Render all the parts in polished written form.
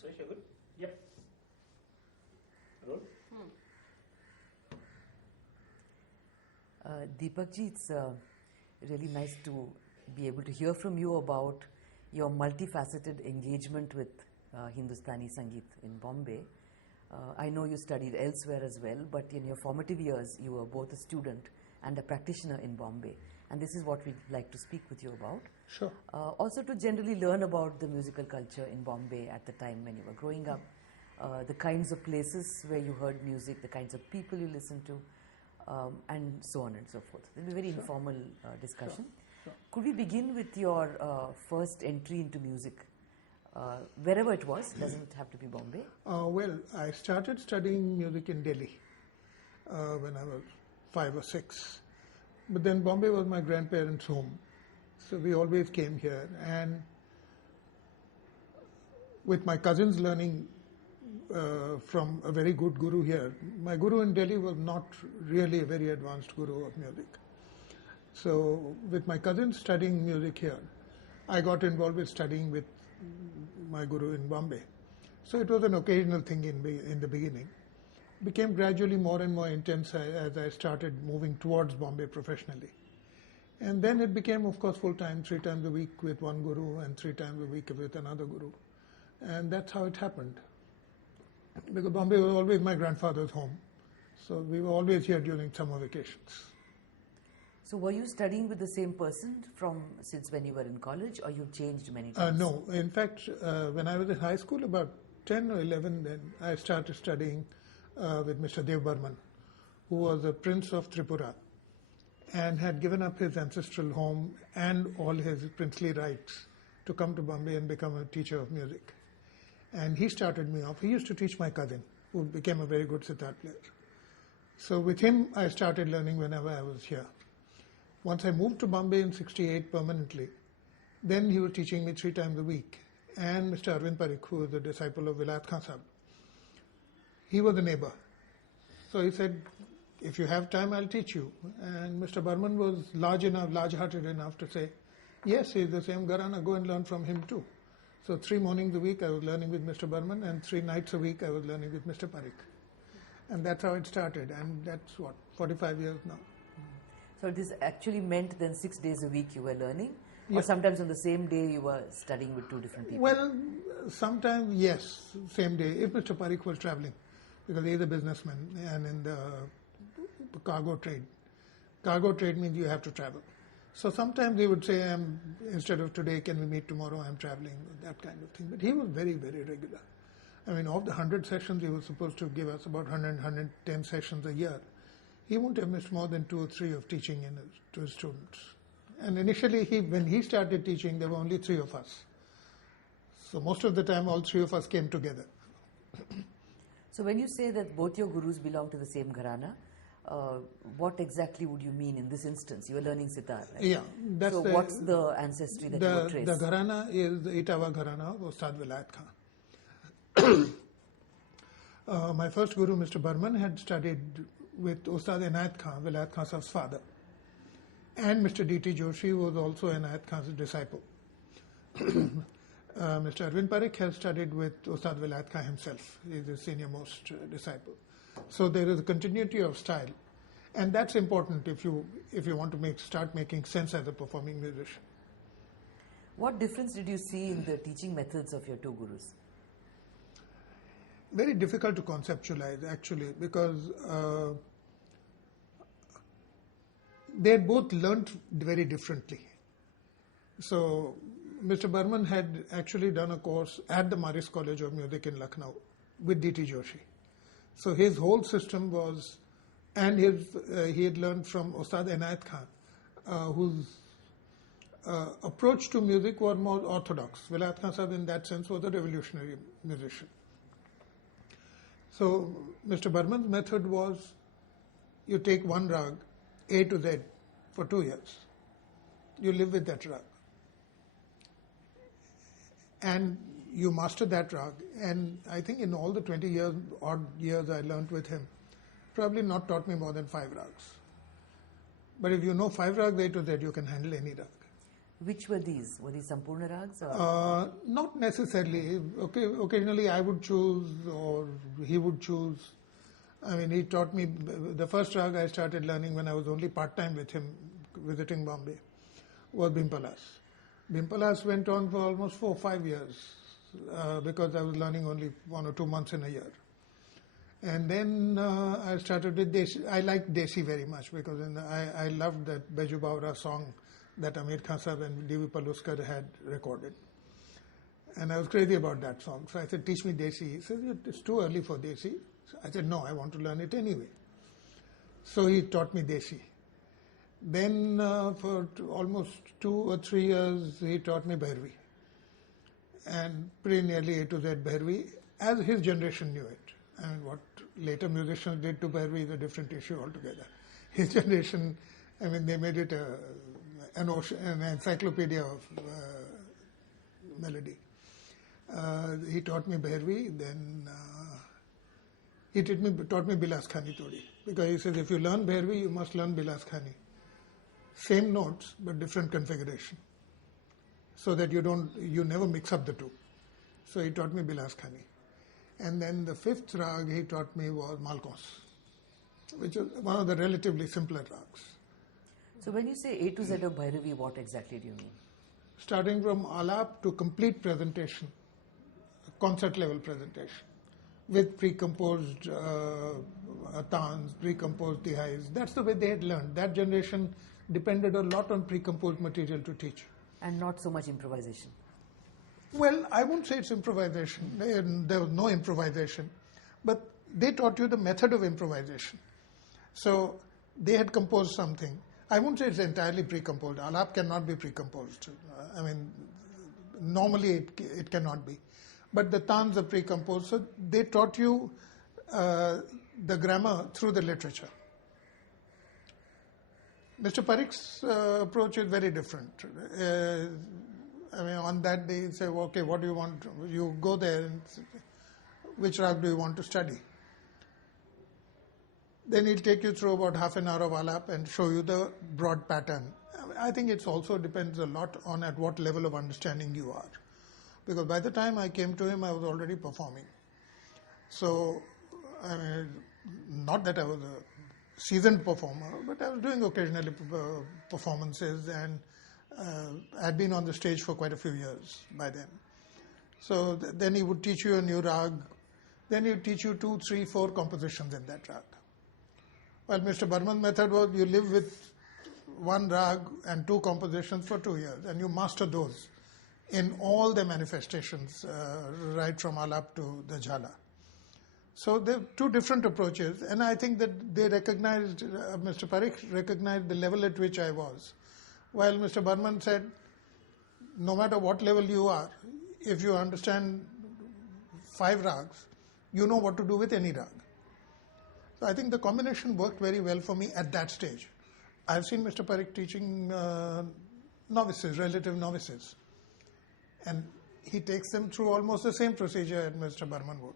Suresh, you good? Yep. Roll. Deepak ji, it's really nice to be able to hear from you about your multifaceted engagement with Hindustani Sangeet in Bombay. I know you studied elsewhere as well, but in your formative years, you were both a student and a practitioner in Bombay. And this is what we'd like to speak with you about. Sure. Also to generally learn about the musical culture in Bombay at the time when you were growing up, the kinds of places where you heard music, the kinds of people you listened to, and so on and so forth. It will be a very informal discussion. Sure. Could we begin with your first entry into music? Wherever it was, doesn't have to be Bombay. Well, I started studying music in Delhi when I was 5 or 6. But then Bombay was my grandparents' home. So we always came here. And with my cousins learning from a very good guru here, my guru in Delhi was not really a very advanced guru of music. So with my cousins studying music here, I got involved with studying with my guru in Bombay. So it was an occasional thing in the beginning. Became gradually more and more intense as I started moving towards Bombay professionally. And then it became, of course, full-time, 3 times a week with one guru and 3 times a week with another guru. And that's how it happened. Because Bombay was always my grandfather's home. So we were always here during summer vacations. So were you studying with the same person since when you were in college, or you changed many times? No. In fact, when I was in high school, about 10 or 11, then I started studying with Mr. Dev Burman, who was a prince of Tripura and had given up his ancestral home and all his princely rights to come to Bombay and become a teacher of music. And he started me off. He used to teach my cousin, who became a very good sitar player. So with him, I started learning whenever I was here. Once I moved to Bombay in 68 permanently, then he was teaching me 3 times a week. And Mr. Arvind Parikh, who was a disciple of Vilayat Khan Sahib, he was a neighbor. So he said, if you have time, I'll teach you. And Mr. Burman was large-hearted enough to say, yes, he's the same Gharana, go and learn from him too. So 3 mornings a week I was learning with Mr. Burman, and 3 nights a week I was learning with Mr. Parikh. And that's how it started, and that's 45 years now. So this actually meant then 6 days a week you were learning? Or Yes. sometimes on the same day you were studying with 2 different people? Well, sometimes, yes, same day, if Mr. Parikh was traveling, because he is a businessman and in the cargo trade. Cargo trade means you have to travel. So sometimes he would say, instead of today, can we meet tomorrow, I'm traveling, that kind of thing. But he was very, very regular. I mean, of the 100 sessions, he was supposed to give us about 110 sessions a year. He wouldn't have missed more than 2 or 3 of teaching to his students. And initially, when he started teaching, there were only 3 of us. So most of the time, all 3 of us came together. So when you say that both your gurus belong to the same gharana, what exactly would you mean in this instance? You were learning sitar, right? Yeah. So what's the ancestry that you would trace? The gharana is the Itawa gharana of Ustad Vilayat Khan. My first guru, Mr. Burman, had studied with Ustad Inayat Khan, Vilayat Khan Sahib's father. And Mr. D.T. Joshi was also Inayat Khan's disciple. Mr. Arvind Parikh has studied with Ustad Vilayat Khan himself. He is his senior most disciple. So there is a continuity of style. And that's important if you want to start making sense as a performing musician. What difference did you see in the teaching methods of your 2 gurus? Very difficult to conceptualize, actually, because they both learnt very differently. So Mr. Burman had actually done a course at the Maris College of Music in Lucknow with D.T. Joshi. So his whole system was, and he had learned from Ustad Inayat Khan, whose approach to music was more orthodox. Vilayat Khan Sahib in that sense was a revolutionary musician. So Mr. Burman's method was, you take one rag, A to Z, for 2 years. You live with that rag. And you master that rag. And I think in all the 20 odd years I learnt with him, probably not taught me more than 5 rags. But if you know 5 rags A to Z, you can handle any rag. Which were these? Were these Sampurna Rags? Not necessarily. Okay, occasionally I would choose or he would choose. I mean, he taught me, the first rag I started learning when I was only part-time with him, visiting Bombay, was Bimpalas. Bimpalas went on for almost 4 or 5 years because I was learning only 1 or 2 months in a year. And then I started with Desi. I liked Desi very much because I loved that Beju Bawra song that Amir Khan Sahab and D.V. Paluskar had recorded. And I was crazy about that song. So I said, teach me Desi. He said, it's too early for Desi. So I said, no, I want to learn it anyway. So he taught me Desi. Then for almost 2 or 3 years, he taught me Bhairavi. And pretty nearly A to Z Bhairavi, as his generation knew it. And what later musicians did to Bhairavi is a different issue altogether. His generation, I mean, they made it an encyclopedia of melody. He taught me Bhairavi, then he taught me Bilas Khani Todi. Because he says, if you learn Bhairavi, you must learn Bilas Khani. Same notes, but different configuration. So that you never mix up the two. So he taught me Bilas Khani. And then the 5th rag he taught me was Malkons, which is one of the relatively simpler rags. So when you say A to Z of Bhairavi, what exactly do you mean? Starting from alap to complete presentation, concert level presentation, with pre-composed tans, pre-composed tihais. That's the way they had learned. That generation depended a lot on pre-composed material to teach. And not so much improvisation. Well, I won't say it's improvisation. There was no improvisation. But they taught you the method of improvisation. So they had composed something. I won't say it's entirely pre-composed. Alap cannot be pre-composed. I mean, normally it cannot be. But the tans are pre-composed. So they taught you the grammar through the literature. Mr. Parikh's approach is very different. I mean, on that day, you say, okay, what do you want? You go there and say, which rag do you want to study? Then he'll take you through about half an hour of alap and show you the broad pattern. I think it also depends a lot on at what level of understanding you are. Because by the time I came to him, I was already performing. So, I mean, not that I was a seasoned performer, but I was doing occasionally performances and I'd been on the stage for quite a few years by then. So then he would teach you a new rag. Then he would teach you 2, 3, 4 compositions in that rag. Well, Mr. Burman's method was you live with 1 rag and 2 compositions for 2 years, and you master those in all the manifestations, right from alap to the jhala. So there are 2 different approaches, and I think that they recognized, Mr. Parikh recognized the level at which I was. While Mr. Burman said, no matter what level you are, if you understand 5 rags, you know what to do with any rag. So I think the combination worked very well for me at that stage. I've seen Mr. Parikh teaching novices, relative novices. And he takes them through almost the same procedure as Mr. Burman would.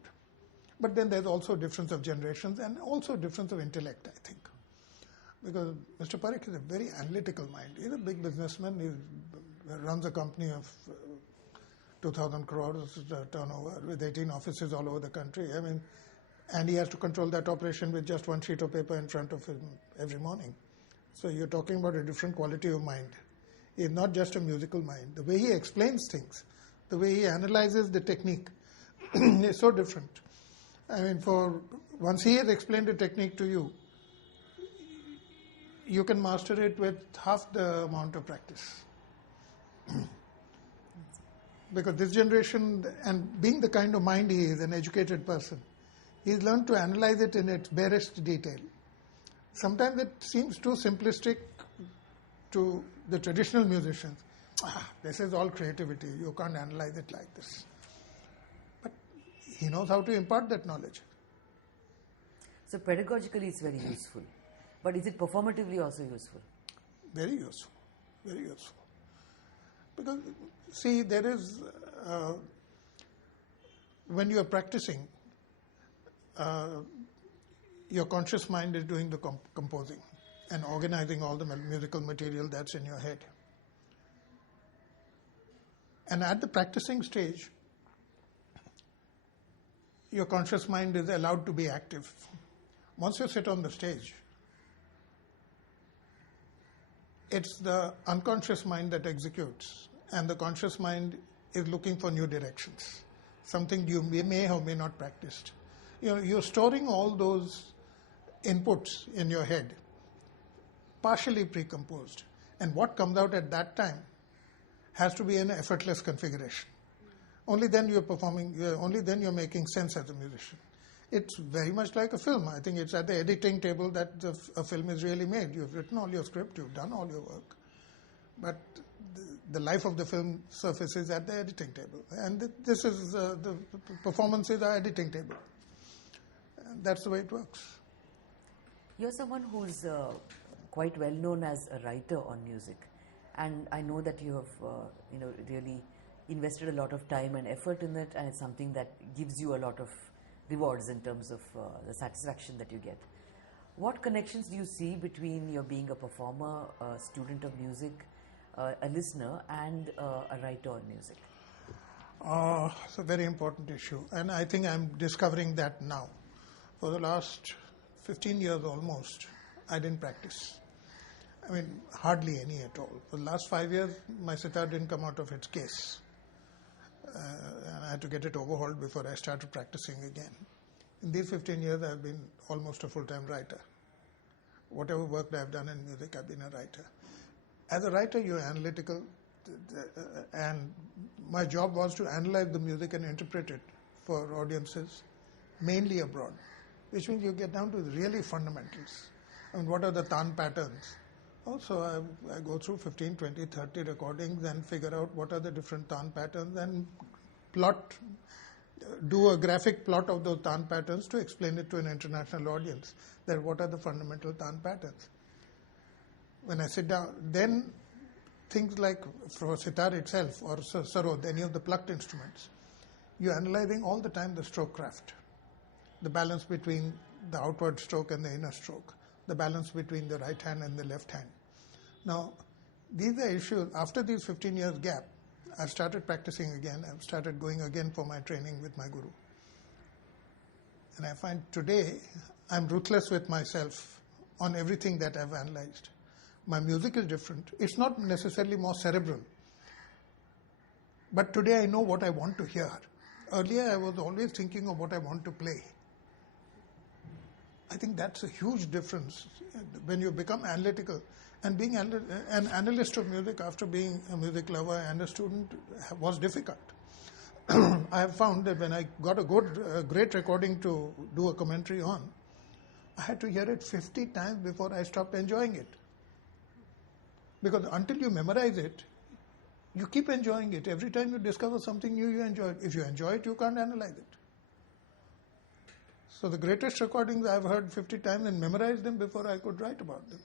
But then there's also a difference of generations and also a difference of intellect, I think. Because Mr. Parikh is a very analytical mind. He's a big businessman. He runs a company of 2,000 crores turnover with 18 offices all over the country. I mean, and he has to control that operation with just 1 sheet of paper in front of him every morning. So you're talking about a different quality of mind. He's not just a musical mind. The way he explains things, the way he analyzes the technique is so different. I mean, once he has explained the technique to you, you can master it with half the amount of practice. Because this generation, and being the kind of mind he is, an educated person, he's learned to analyze it in its barest detail. Sometimes it seems too simplistic to the traditional musicians. This is all creativity. You can't analyze it like this. But he knows how to impart that knowledge. So pedagogically it's very useful. But is it performatively also useful? Very useful. Very useful. Because, see, there is, when you are practicing, your conscious mind is doing the composing and organizing all the musical material that's in your head. And at the practicing stage, your conscious mind is allowed to be active. Once you sit on the stage, it's the unconscious mind that executes, and the conscious mind is looking for new directions, something you may or may not practiced. You're storing all those inputs in your head, partially precomposed, and what comes out at that time has to be an effortless configuration. Only then you're performing, only then you're making sense as a musician. It's very much like a film. I think it's at the editing table that a film is really made. You've written all your script, you've done all your work. But the life of the film surfaces at the editing table. And this is, the performances are editing table. And that's the way it works. You're someone who's quite well known as a writer on music. And I know that you have, really invested a lot of time and effort in it, and it's something that gives you a lot of rewards in terms of the satisfaction that you get. What connections do you see between your being a performer, a student of music, a listener, and a writer on music? It's a very important issue, and I think I'm discovering that now. For the last 15 years almost, I didn't practice. I mean, hardly any at all. For the last 5 years, my sitar didn't come out of its case. And I had to get it overhauled before I started practicing again. In these 15 years, I've been almost a full-time writer. Whatever work I've done in music, I've been a writer. As a writer, you're analytical, and my job was to analyze the music and interpret it for audiences, mainly abroad, which means you get down to the really fundamentals. I mean, what are the tan patterns? Also, I go through 15, 20, 30 recordings and figure out what are the different tan patterns and do a graphic plot of those tan patterns to explain it to an international audience, that what are the fundamental tan patterns. When I sit down, then things like for sitar itself or sarod, any of the plucked instruments, you're analyzing all the time the stroke craft, the balance between the outward stroke and the inner stroke, the balance between the right hand and the left hand. Now, these are issues. After these 15 years gap, I've started practicing again. I've started going again for my training with my guru. And I find today I'm ruthless with myself on everything that I've analyzed. My music is different. It's not necessarily more cerebral. But today I know what I want to hear. Earlier I was always thinking of what I want to play. I think that's a huge difference when you become analytical. And being an analyst of music after being a music lover and a student was difficult. I have found that when I got a great recording to do a commentary on, I had to hear it 50 times before I stopped enjoying it. Because until you memorize it, you keep enjoying it. Every time you discover something new, you enjoy it. If you enjoy it, you can't analyze it. So the greatest recordings I've heard 50 times and memorized them before I could write about them.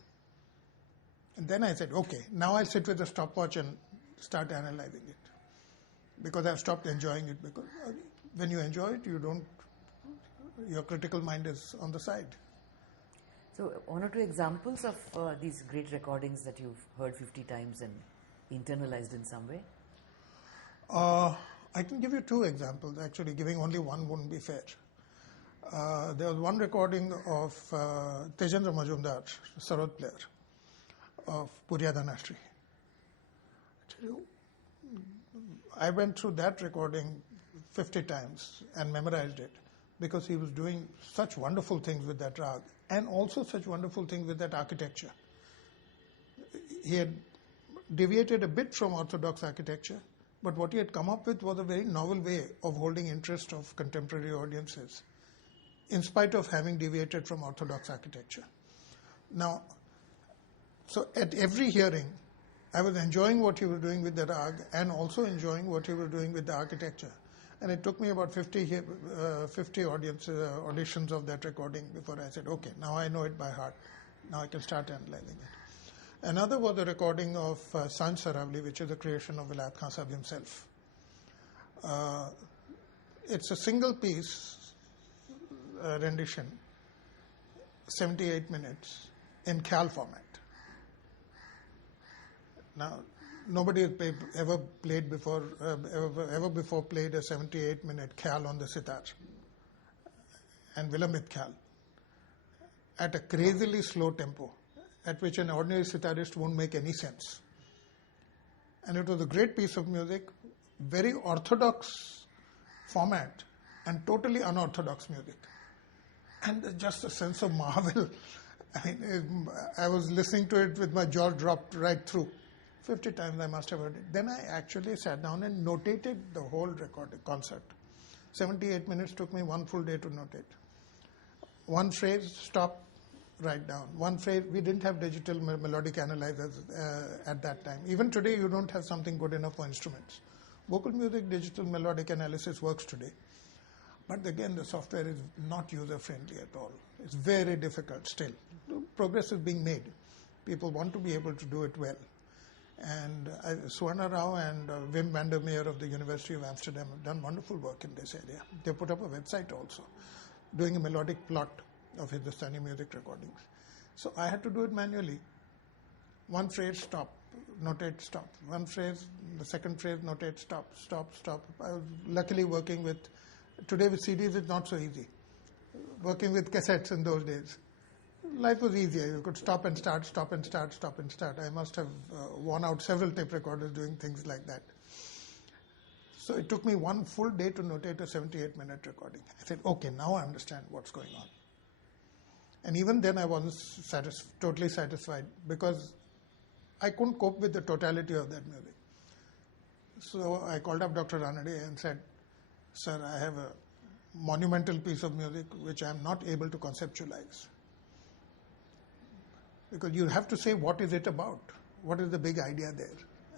And then I said, okay, now I'll sit with a stopwatch and start analyzing it. Because I've stopped enjoying it. Because when you enjoy it, your critical mind is on the side. So, one or two examples of these great recordings that you've heard 50 times and internalized in some way? I can give you two examples. Actually, giving only one wouldn't be fair. There was one recording of Tejaswini Niranjana, sarod player of Puriya Dhanastri. I went through that recording 50 times and memorized it because he was doing such wonderful things with that rag and also such wonderful things with that architecture. He had deviated a bit from orthodox architecture, but what he had come up with was a very novel way of holding interest of contemporary audiences, in spite of having deviated from orthodox architecture. Now, so at every hearing, I was enjoying what he was doing with the rag and also enjoying what he was doing with the architecture. And it took me about 50 auditions of that recording before I said, okay, now I know it by heart. Now I can start analyzing it. Another was a recording of Sanj Saravli, which is a creation of Vilayat Khan Sahib himself. It's a single piece rendition, 78 minutes, in Khyal format. Now, nobody has ever played before, ever before played a 78-minute khyal on the sitar and Vilamit khyal at a crazily slow tempo, at which an ordinary sitarist won't make any sense. And it was a great piece of music, very orthodox format and totally unorthodox music. And just a sense of marvel. I was listening to it with my jaw dropped right through. 50 times I must have heard it. Then I actually sat down and notated the whole concert. 78 minutes took me one full day to notate. One phrase, stop, write down. One phrase, we didn't have digital melodic analyzers at that time. Even today, you don't have something good enough for instruments. Vocal music, digital melodic analysis works today. But again, the software is not user-friendly at all. It's very difficult still. Progress is being made. People want to be able to do it well. And Suvarna Rao and Wim van der Meer of the University of Amsterdam have done wonderful work in this area. They put up a website also, doing a melodic plot of Hindustani music recordings. So I had to do it manually. One phrase, stop, notate, stop. One phrase, the second phrase, notate, stop, stop, stop. I was luckily working with, today with CDs it's not so easy. Working with cassettes in those days, life was easier. You could stop and start, stop and start, stop and start. I must have worn out several tape recorders doing things like that. So it took me one full day to notate a 78-minute recording. I said, okay, now I understand what's going on. And even then I wasn't totally satisfied because I couldn't cope with the totality of that music. So I called up Dr. Ranade and said, sir, I have a monumental piece of music which I am not able to conceptualize. Because you have to say, what is it about? What is the big idea there?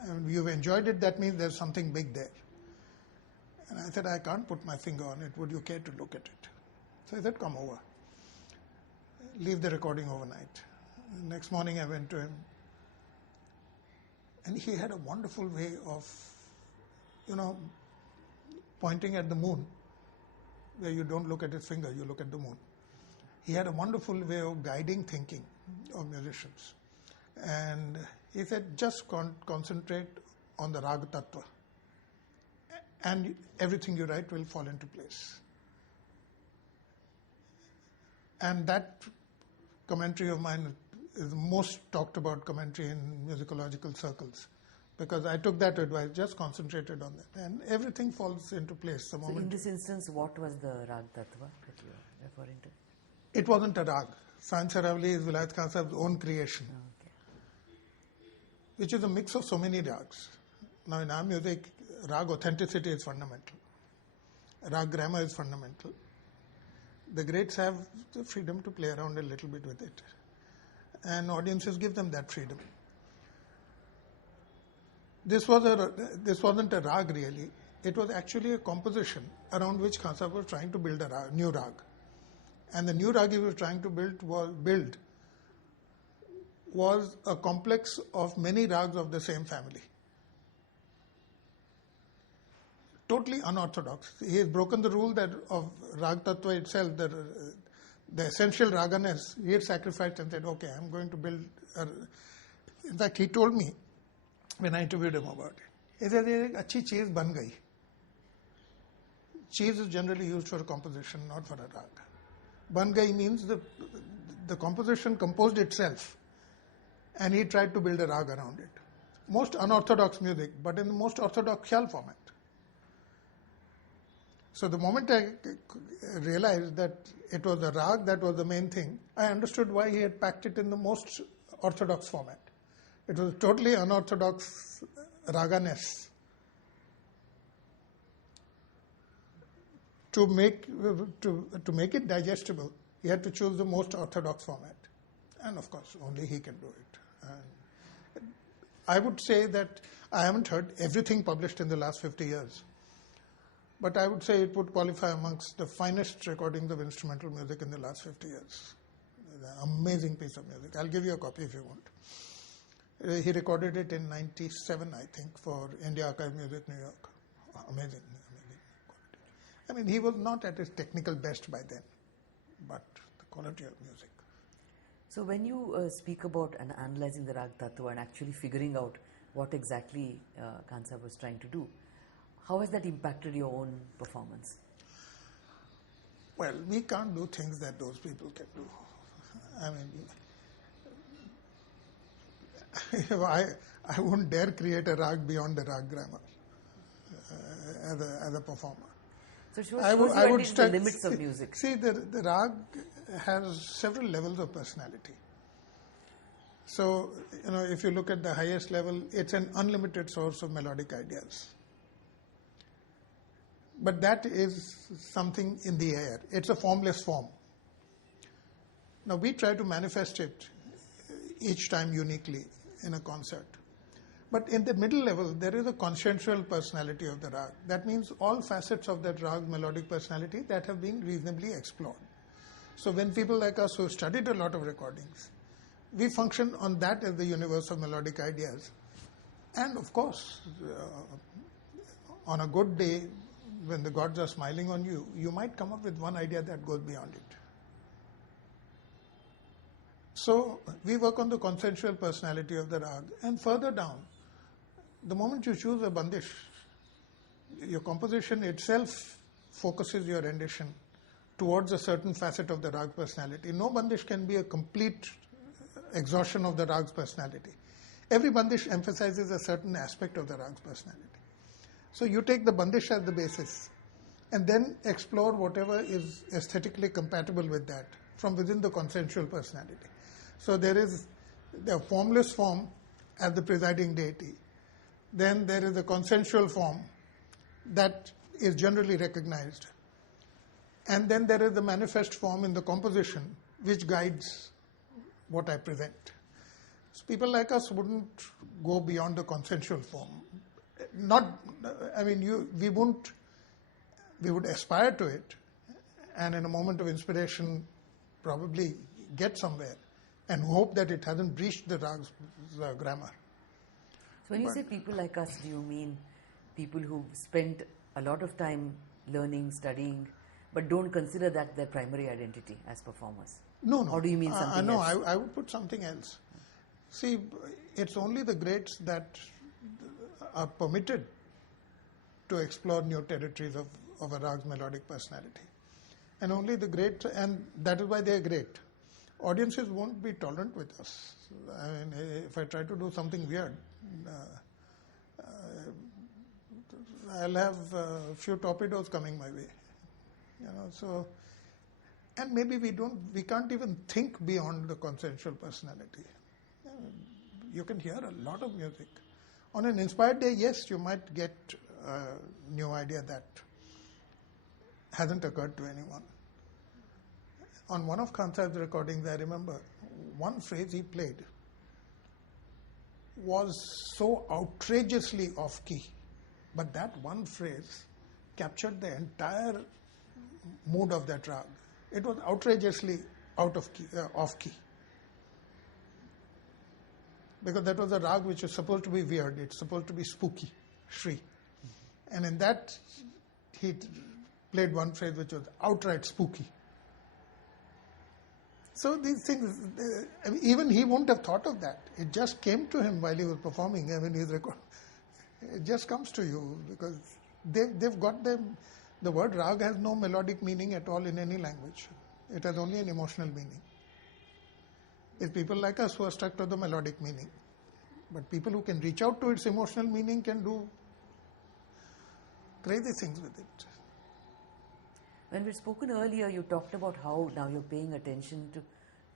And you've enjoyed it, that means there's something big there. And I said, I can't put my finger on it. Would you care to look at it? So I said, come over. Leave the recording overnight. The next morning I went to him. And he had a wonderful way of, pointing at the moon, where you don't look at his finger, you look at the moon. He had a wonderful way of guiding thinking of musicians. And he said, just concentrate on the Raga Tattva. And everything you write will fall into place. And that commentary of mine is the most talked about commentary in musicological circles. Because I took that advice, just concentrated on that. And everything falls into place the moment. So in this instance, what was the Rag Tattva that you are referring to? It wasn't a rag. Sant Saravali is Vilayat Khan Sahib's own creation, which is a mix of so many rags. Now in our music, rag authenticity is fundamental. Rag grammar is fundamental. The greats have the freedom to play around a little bit with it. And audiences give them that freedom. This wasn't a rag really. It was actually a composition around which Khan Sahib was trying to build a new rag. And the new rag he was trying to build was a complex of many rags of the same family. Totally unorthodox. He has broken the rule that of Rag Tattva itself, the essential raganess. He had sacrificed and said, okay, I'm going to build in fact, he told me when I interviewed him about it, he said, achhi cheez ban gayi. Cheese is generally used for a composition, not for a rag. Ban gayi means the composition composed itself, and he tried to build a rag around it. Most unorthodox music, but in the most orthodox khyal format. So the moment I realized that it was the rag that was the main thing, I understood why he had packed it in the most orthodox format. It was totally unorthodox raganess. To make it digestible, he had to choose the most orthodox format. And of course, only he can do it. And I would say that I haven't heard everything published in the last 50 years. But I would say it would qualify amongst the finest recordings of instrumental music in the last 50 years. An amazing piece of music. I'll give you a copy if you want. He recorded it in 97, I think, for India Archive Music, New York. Amazing. I mean, he was not at his technical best by then, but the quality of music. So when you speak about analyzing the Rag Tattva and actually figuring out what exactly Kansa was trying to do. How has that impacted your own performance? Well, we can't do things that those people can do. I mean, I wouldn't dare create a rag beyond the rag grammar as a performer. So it shows you at least the limits of music. See, the rag has several levels of personality. So, if you look at the highest level, it's an unlimited source of melodic ideas. But that is something in the air. It's a formless form. Now, we try to manifest it each time uniquely in a concert. But in the middle level, there is a consensual personality of the rag. That means all facets of that rag melodic personality that have been reasonably explored. So when people like us who studied a lot of recordings, we function on that as the universe of melodic ideas. And of course, on a good day, when the gods are smiling on you, you might come up with one idea that goes beyond it. So we work on the consensual personality of the rag. And further down, the moment you choose a bandish, your composition itself focuses your rendition towards a certain facet of the rag personality. No bandish can be a complete exhaustion of the rag's personality. Every bandish emphasizes a certain aspect of the rag's personality. So you take the bandish as the basis and then explore whatever is aesthetically compatible with that from within the consensual personality. So there is the formless form as the presiding deity. Then there is a consensual form that is generally recognized. And then there is the manifest form in the composition which guides what I present. So people like us wouldn't go beyond the consensual form. We would aspire to it, and in a moment of inspiration probably get somewhere and hope that it hasn't breached the rag's grammar. So when you say people like us, do you mean people who spent a lot of time learning, studying, but don't consider that their primary identity as performers? No. Or do you mean something else? else? No, I would put something else. See, it's only the greats that are permitted to explore new territories of a rag's melodic personality. And only the great, and that is why they are great. Audiences won't be tolerant with us. I mean, if I try to do something weird, I'll have a few torpedoes coming my way. So, and maybe we can't even think beyond the consensual personality. You can hear a lot of music. On an inspired day, yes, you might get a new idea that hasn't occurred to anyone. On one of Kansa's recordings, I remember one phrase he played was so outrageously off-key, but that one phrase captured the entire mood of that rag. It was outrageously off-key. Because that was a rag which is supposed to be weird, it's supposed to be spooky, Shri. And in that, he played one phrase which was outright spooky. So these things, even he wouldn't have thought of that. It just came to him while he was performing. His record, it just comes to you because they've got them. The word rag has no melodic meaning at all in any language. It has only an emotional meaning. It's people like us who are stuck to the melodic meaning. But people who can reach out to its emotional meaning can do crazy things with it. When we'd spoken earlier, you talked about how now you're paying attention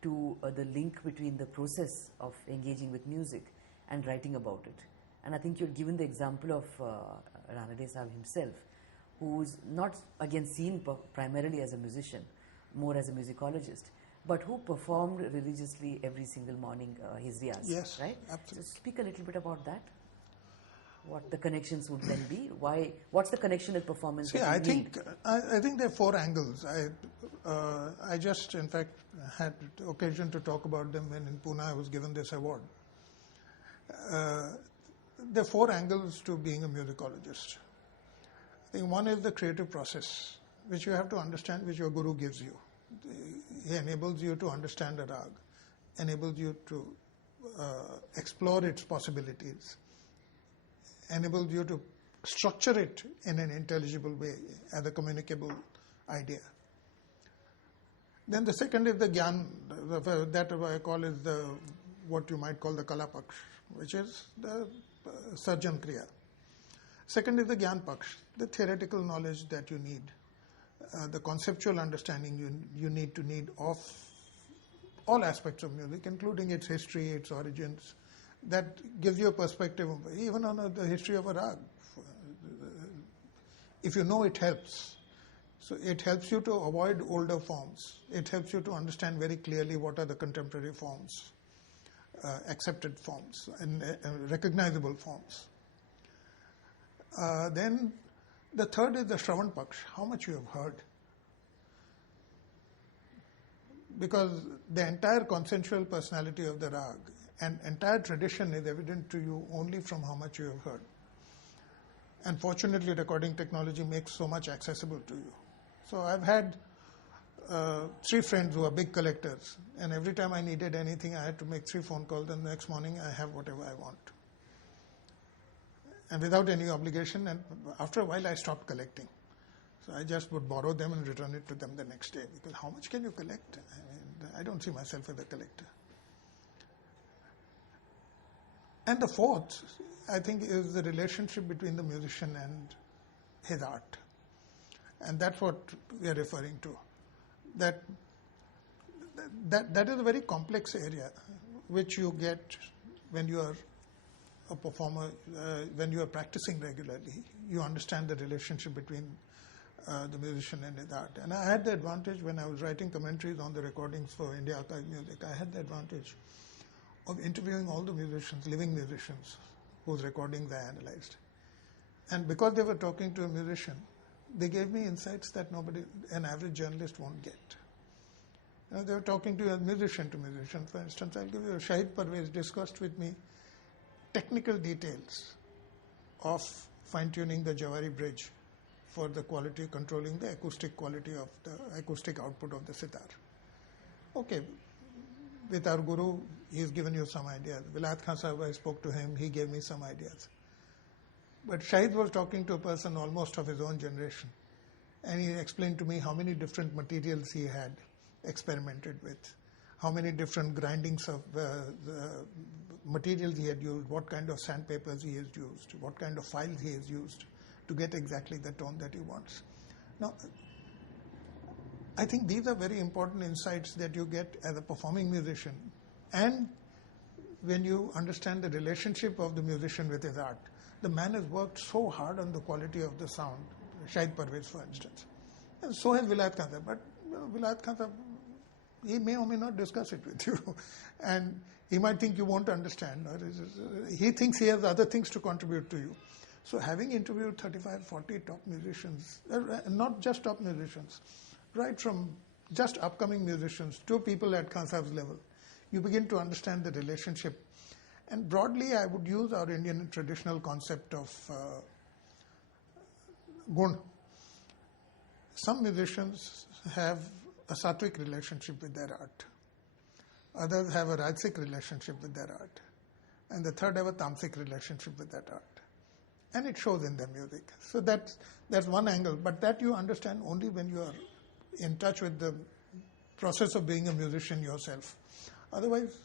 to the link between the process of engaging with music and writing about it. And I think you'd given the example of Ranade Sahib himself, who's not again seen primarily as a musician, more as a musicologist, but who performed religiously every single morning his riyaz. Yes, right? absolutely. So speak a little bit about that. What the connections would then be? What's the connection with performance? See, I think there are four angles. I just, in fact, had occasion to talk about them when in Pune I was given this award. There are four angles to being a musicologist. I think one is the creative process, which you have to understand, which your guru gives you. He enables you to understand a rag, enables you to explore its possibilities, enables you to structure it in an intelligible way as a communicable idea. Then the second is the Gyan, that I call is what you might call the Kala Paksh, which is the Sarjan Kriya. Second is the Gyan Paksh, the theoretical knowledge that you need, the conceptual understanding you need of all aspects of music, including its history, its origins. That gives you a perspective, even on the history of a rag. If you know, it helps. So it helps you to avoid older forms. It helps you to understand very clearly what are the contemporary forms, accepted forms, and recognizable forms. Then the third is the Shravan Paksh, how much you have heard. Because the entire consensual personality of the rag and entire tradition is evident to you only from how much you have heard. And fortunately, recording technology makes so much accessible to you. So I've had 3 friends who are big collectors, and every time I needed anything, I had to make 3 phone calls, and the next morning I have whatever I want. And without any obligation, and after a while I stopped collecting. So I just would borrow them and return it to them the next day, because how much can you collect? I don't see myself as a collector. And the fourth, I think, is the relationship between the musician and his art. And that's what we are referring to. That is a very complex area which you get when you are a performer, when you are practicing regularly. You understand the relationship between the musician and his art. And I had the advantage when I was writing commentaries on the recordings for India Archive Music. I had the advantage of interviewing all the musicians, living musicians, whose recordings I analyzed. And because they were talking to a musician, they gave me insights that an average journalist won't get. They were talking to a musician to musician. For instance, I'll give you Shahid Parvez discussed with me technical details of fine-tuning the Jawari bridge for the quality, controlling the acoustic quality of the acoustic output of the sitar. Okay, with our guru, he's given you some ideas. Vilayat Khan Sahib, I spoke to him, he gave me some ideas. But Shahid was talking to a person almost of his own generation, and he explained to me how many different materials he had experimented with, how many different grindings of the materials he had used, what kind of sandpapers he has used, what kind of files he has used to get exactly the tone that he wants. Now, I think these are very important insights that you get as a performing musician, and when you understand the relationship of the musician with his art. The man has worked so hard on the quality of the sound, Shahid Parvez, for instance. And so has Vilayat Khan Sahib. But Vilayat Khan Sahib, he may or may not discuss it with you. And he might think you won't understand. Or he thinks he has other things to contribute to you. So having interviewed 35, 40 top musicians, not just top musicians, right from just upcoming musicians to people at Khan Sahib's level, you begin to understand the relationship. And broadly, I would use our Indian traditional concept of gun. Some musicians have a sattvic relationship with their art. Others have a rajasic relationship with their art. And the third have a tamasic relationship with that art. And it shows in their music. So that's one angle. But that you understand only when you are in touch with the process of being a musician yourself. Otherwise,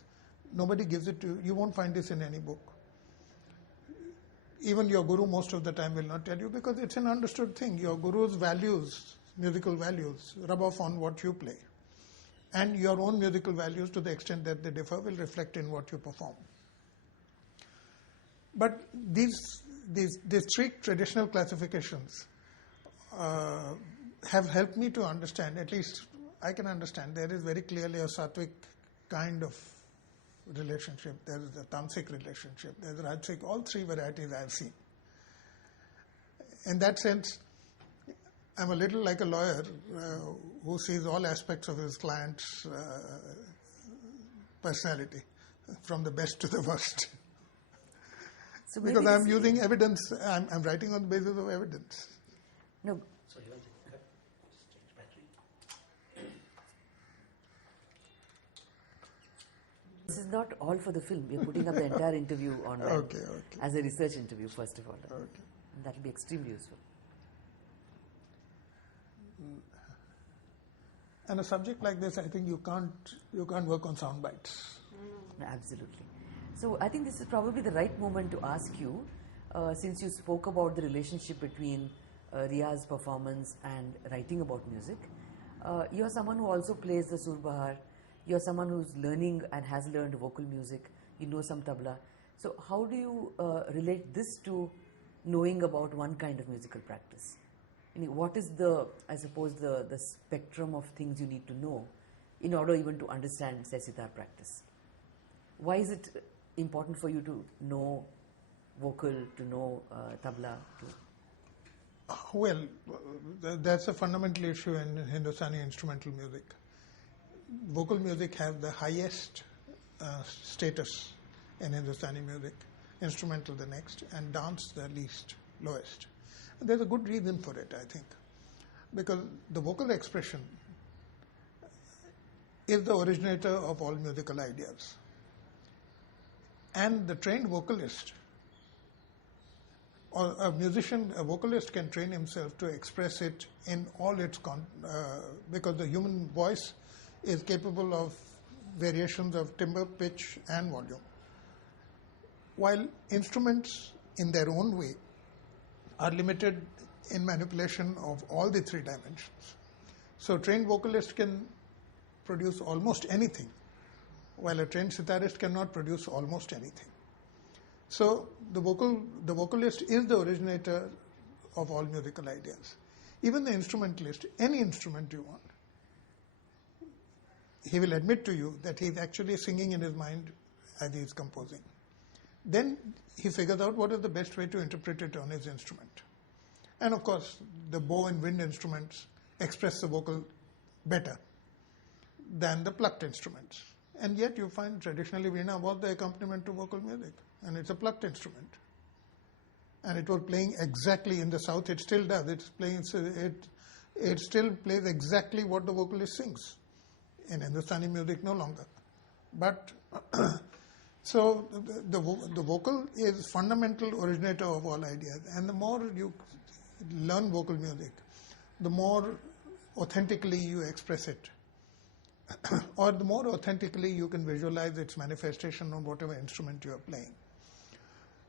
nobody gives it to you. You won't find this in any book. Even your guru most of the time will not tell you, because it's an understood thing. Your guru's values, musical values, rub off on what you play. And your own musical values, to the extent that they differ, will reflect in what you perform. But these 3 traditional classifications have helped me to understand, at least I can understand, there is very clearly a sattvic kind of relationship, there is a tamasic relationship, there is a rajasic, all 3 varieties I have seen. In that sense, I'm a little like a lawyer who sees all aspects of his client's personality, from the best to the worst. So because I'm using evidence, I'm writing on the basis of evidence. No. Sorry, just change battery. This is not all for the film. We are putting up the entire interview online Okay. as a research interview, first of all. Okay. And that will be extremely useful. And a subject like this, I think you can't work on sound bites. No, absolutely. So I think this is probably the right moment to ask you, since you spoke about the relationship between Riya's performance and writing about music. You are someone who also plays the sur bahar. You are someone who's learning and has learned vocal music. You know some tabla. So how do you relate this to knowing about one kind of musical practice? What is the spectrum of things you need to know in order even to understand, say, sitar practice? Why is it important for you to know vocal, to know tabla? Well, that's a fundamental issue in Hindustani instrumental music. Vocal music has the highest status in Hindustani music, instrumental the next, and dance the lowest. And there's a good reason for it, I think, because the vocal expression is the originator of all musical ideas. And the trained vocalist, or a vocalist can train himself to express it in all its because the human voice is capable of variations of timbre, pitch, and volume. While instruments, in their own way, are limited in manipulation of all the three dimensions. So a trained vocalist can produce almost anything, while a trained sitarist cannot produce almost anything. So the vocalist is the originator of all musical ideas. Even the instrumentalist, any instrument you want, he will admit to you that he's actually singing in his mind as he's composing. Then he figures out what is the best way to interpret it on his instrument. And of course, the bow and wind instruments express the vocal better than the plucked instruments. And yet you find traditionally Veena was the accompaniment to vocal music, and it's a plucked instrument. And it was playing exactly in the south, it still does. It still plays exactly what the vocalist sings. In Hindustani music, no longer. But so the vocal is fundamental originator of all ideas. And the more you learn vocal music, the more authentically you express it. Or the more authentically you can visualize its manifestation on whatever instrument you are playing.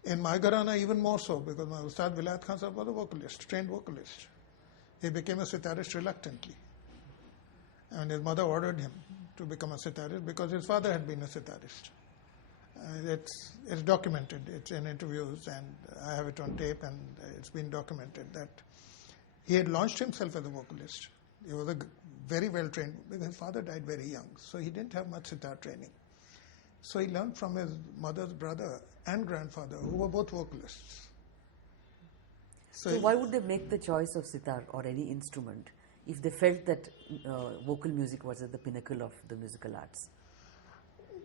In my gharana, even more so, because my Ustad Vilayat Khan Sahab was a vocalist, trained vocalist. He became a sitarist reluctantly. And his mother ordered him to become a sitarist because his father had been a sitarist. It's documented. It's in interviews, and I have it on tape, and it's been documented that he had launched himself as a vocalist. He was a very well trained, because his father died very young, so he didn't have much sitar training. So he learned from his mother's brother and grandfather, who were both vocalists. So why would they make the choice of sitar or any instrument if they felt that vocal music was at the pinnacle of the musical arts?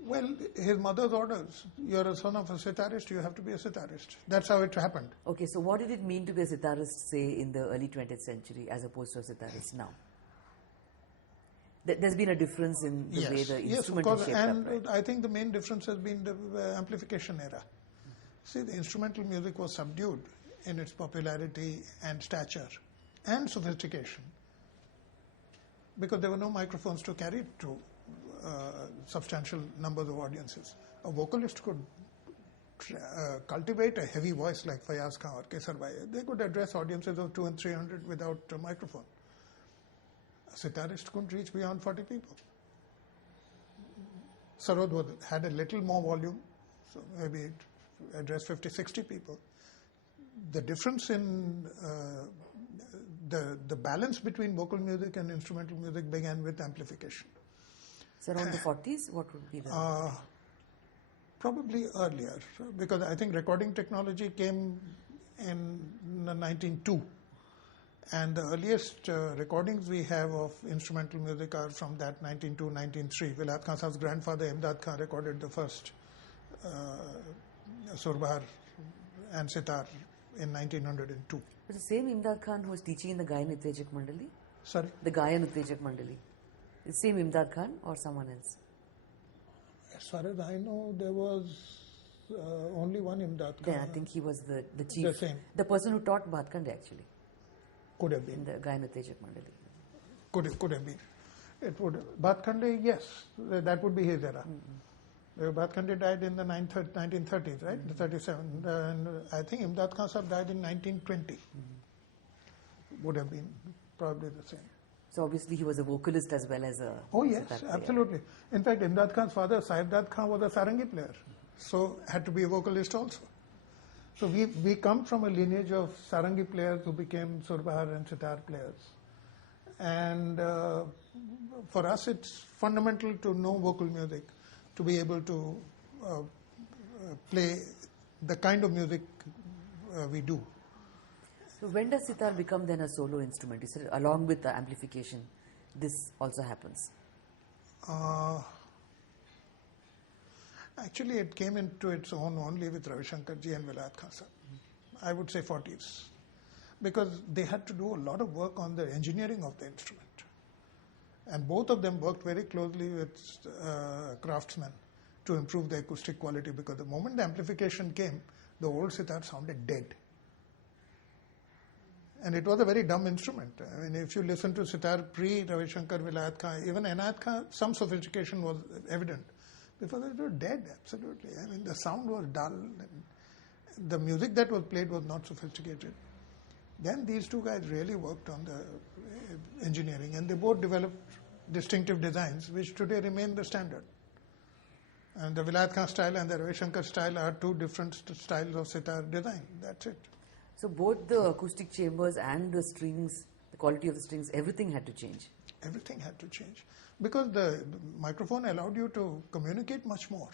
Well, his mother's orders. You're a son of a sitarist, you have to be a sitarist. That's how it happened. Okay, so what did it mean to be a sitarist, say, in the early 20th century as opposed to a sitarist now? There's been a difference in the way the instrument is shaped up, right? I think the main difference has been the amplification era. See, the instrumental music was subdued in its popularity and stature and sophistication because there were no microphones to carry it to substantial numbers of audiences. A vocalist could cultivate a heavy voice like Fayaz Khan or Kesar Bhai. They could address audiences of 200 and 300 without a microphone. A sitarist couldn't reach beyond 40 people. Sarod had a little more volume, so maybe it addressed 50, 60 people. The difference in the balance between vocal music and instrumental music began with amplification. So around the 40s, what would be the... Probably earlier, because I think recording technology came in 1902. And the earliest recordings we have of instrumental music are from that 1902, 1903. Vilayat Khan Sahib's grandfather, Imdad Khan, recorded the first Surbahar and Sitar in 1902. Was the same Imdad Khan who was teaching in the Gayan Uttejak Mandali? Sorry? The Gayan Uttejak Mandali. The same Imdad Khan or someone else? As far as I know, there was only one Imdad Khan. Yeah, I think he was the chief. The same. The person who taught Bhatkande actually. Could have been. In the Gayana Tejak Mandali. Could have been. It would. Bhatkande, yes, that would be his era. Bhatkande died in the 1930s, right? 37. And I think Imdad Khan Sahab died in 1920. Would have been probably the same. So obviously he was a vocalist as well as a... Oh yes, sitar player. absolutely. In fact, Imdad Khan's father, Sahibdad Khan, was a sarangi player. So had to be a vocalist also. So we come from a lineage of sarangi players who became surbahar and sitar players. And for us it's fundamental to know vocal music, to be able to play the kind of music we do. So when does sitar become then a solo instrument? You said along with the amplification, this also happens. Actually, it came into its own only with Ravi Shankar ji and Vilayat Khan Sahab. I would say 40s. Because they had to do a lot of work on the engineering of the instrument. And both of them worked very closely with craftsmen to improve the acoustic quality, because the moment the amplification came, the old sitar sounded dead. And it was a very dumb instrument. I mean, if you listen to sitar pre-Ravi Shankar, Vilayat Khan, even Inayat Khan, some sophistication was evident. Before that, it was dead, absolutely. I mean, the sound was dull. And the music that was played was not sophisticated. Then these two guys really worked on the engineering, and they both developed distinctive designs, which today remain the standard. And the Vilayat Khan style and the Ravi Shankar style are two different styles of sitar design. That's it. So both the acoustic chambers and the strings, the quality of the strings, everything had to change. Everything had to change. Because the microphone allowed you to communicate much more.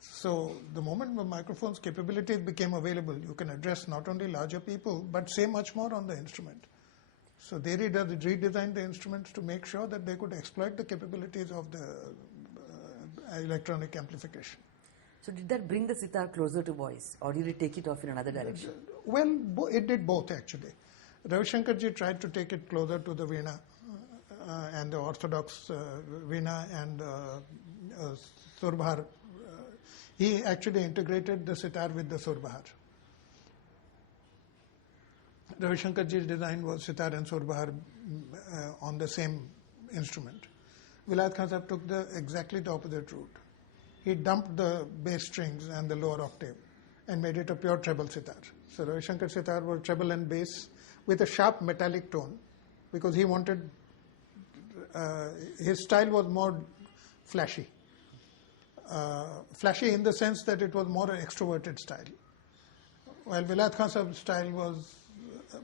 So the moment the microphone's capabilities became available, you can address not only larger people, but say much more on the instrument. So they redesigned the instruments to make sure that they could exploit the capabilities of the electronic amplification. So did that bring the sitar closer to voice, or did it take it off in another direction? Well, it did both actually. Ravi Shankar ji tried to take it closer to the veena and the orthodox veena and surbahar. He actually integrated the sitar with the surbahar. Ravi Shankar ji's design was sitar and surbahar on the same instrument. Vilayat Khan Sahab took exactly the opposite route. He dumped the bass strings and the lower octave and made it a pure treble sitar. So Ravi Shankar sitar was treble and bass with a sharp metallic tone, because he wanted, his style was more flashy. Flashy in the sense that it was more an extroverted style, while Vilayat Khan Sahab's style was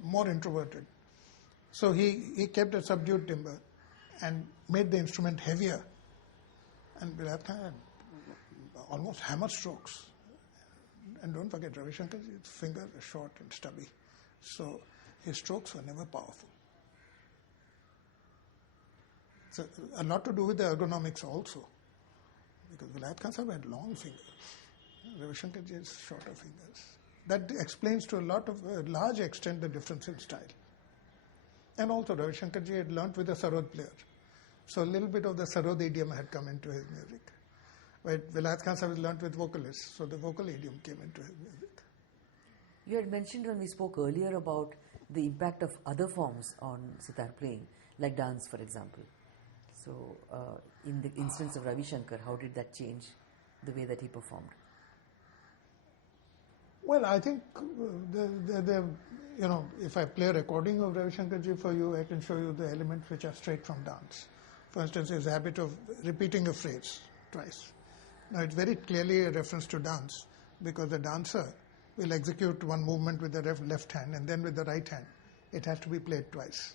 more introverted. So he kept a subdued timbre and made the instrument heavier. And Vilayat Khan had almost hammer strokes. And don't forget, Ravi Shankar's fingers are short and stubby. So his strokes were never powerful. So a lot to do with the ergonomics also. Because Vilayat Khan Sahab had long fingers. Ravi Shankar ji has shorter fingers. That explains to a large extent the difference in style. And also Ravi Shankar ji had learnt with a sarod player. So a little bit of the sarod idiom had come into his music. But Vilayat Khan Sahab learnt with vocalists, so the vocal idiom came into his music. You had mentioned when we spoke earlier about the impact of other forms on sitar playing, like dance, for example. So, in the instance of Ravi Shankar, how did that change the way that he performed? Well, I think if I play a recording of Ravi Shankar ji for you, I can show you the elements which are straight from dance. For instance, his habit of repeating a phrase twice. Now, it's very clearly a reference to dance, because the dancer will execute one movement with the left hand and then with the right hand. It has to be played twice.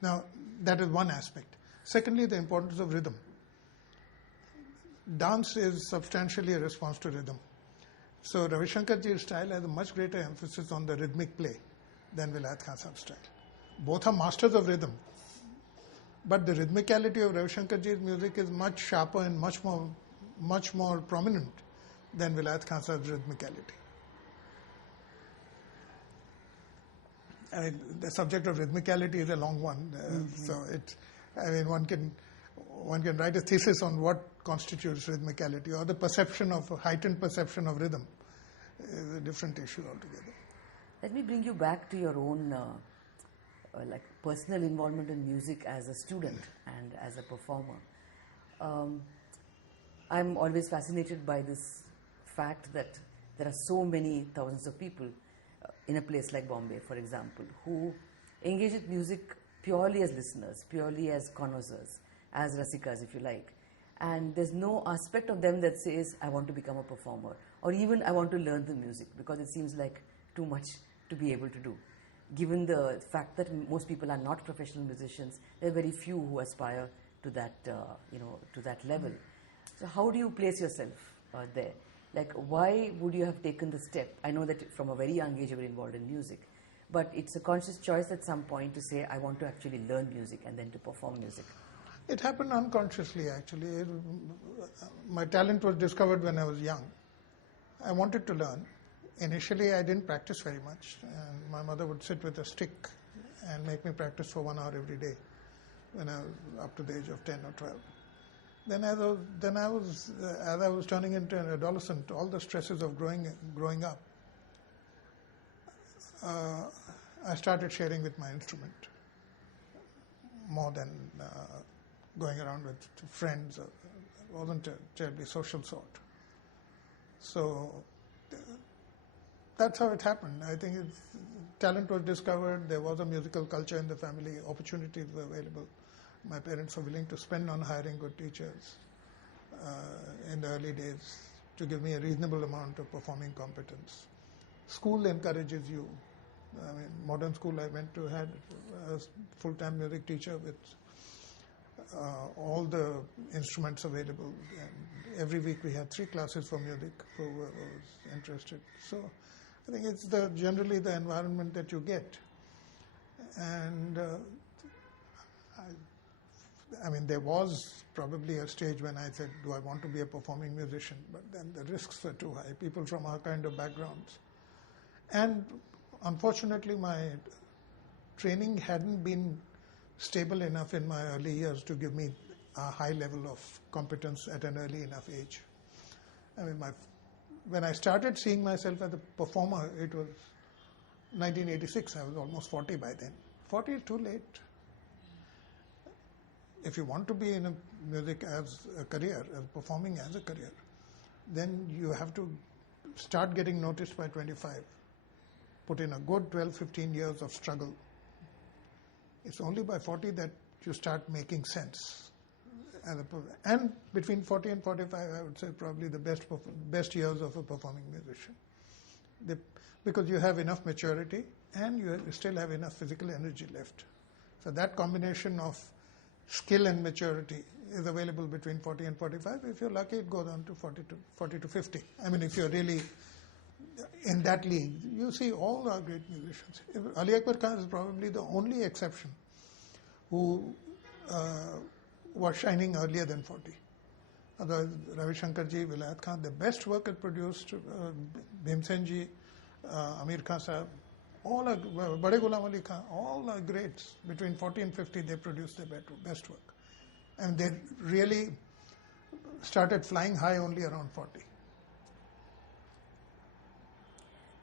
Now, that is one aspect. Secondly, the importance of rhythm. Dance is substantially a response to rhythm. So Ravi Shankar ji's style has a much greater emphasis on the rhythmic play than Vilayat Khan Sahab's style. Both are masters of rhythm. But the rhythmicality of Ravi Shankar ji's music is much sharper and much more prominent than Vilayat Khan Sahab's rhythmicality. I mean, the subject of rhythmicality is a long one, so I mean, one can write a thesis on what constitutes rhythmicality, or the perception of heightened perception of rhythm is a different issue altogether. Let me bring you back to your own like personal involvement in music as a student and as a performer. I'm always fascinated by this fact that there are so many thousands of people in a place like Bombay, for example, who engage with music purely as listeners, purely as connoisseurs, as rasikas, if you like. And there's no aspect of them that says, I want to become a performer, or even I want to learn the music, because it seems like too much to be able to do. Given the fact that most people are not professional musicians, there are very few who aspire to that, to that level. So how do you place yourself there? Like, why would you have taken the step? I know that from a very young age you were involved in music, but it's a conscious choice at some point to say, I want to actually learn music and then to perform music. It happened unconsciously, actually. My talent was discovered when I was young. I wanted to learn. Initially, I didn't practice very much. And my mother would sit with a stick and make me practice for 1 hour every day when I was up to the age of 10 or 12. Then as I was turning into an adolescent, all the stresses of growing up, I started sharing with my instrument more than going around with friends. It wasn't a terribly social sort. So that's how it happened. I think talent was discovered, there was a musical culture in the family, opportunities were available. My parents were willing to spend on hiring good teachers in the early days to give me a reasonable amount of performing competence. School encourages you. I mean, modern school I went to had a full-time music teacher with all the instruments available, and every week we had 3 classes for music for whoever was interested. So I think it's generally the environment that you get. And I mean, there was probably a stage when I said, do I want to be a performing musician? But then the risks were too high, people from our kind of backgrounds. And unfortunately, my training hadn't been stable enough in my early years to give me a high level of competence at an early enough age. I mean, when I started seeing myself as a performer, it was 1986. I was almost 40 by then. 40 is too late. If you want to be in music as a career, as performing as a career, then you have to start getting noticed by 25. Put in a good 12, 15 years of struggle. It's only by 40 that you start making sense. And between 40 and 45, I would say probably the best years of a performing musician. Because you have enough maturity and you still have enough physical energy left. So that combination of skill and maturity is available between 40 and 45. If you're lucky, it goes on to 40 to 50. I mean, if you're really in that league, you see all our great musicians. Ali Akbar Khan is probably the only exception who was shining earlier than 40. Otherwise, Ravi Shankar ji, Vilayat Khan, the best work it produced, Bhimsen ji, Amir Khan sahab, all are, Bade Ghulam Ali Khan, all are greats. Between 40 and 50, they produced their best work. And they really started flying high only around 40.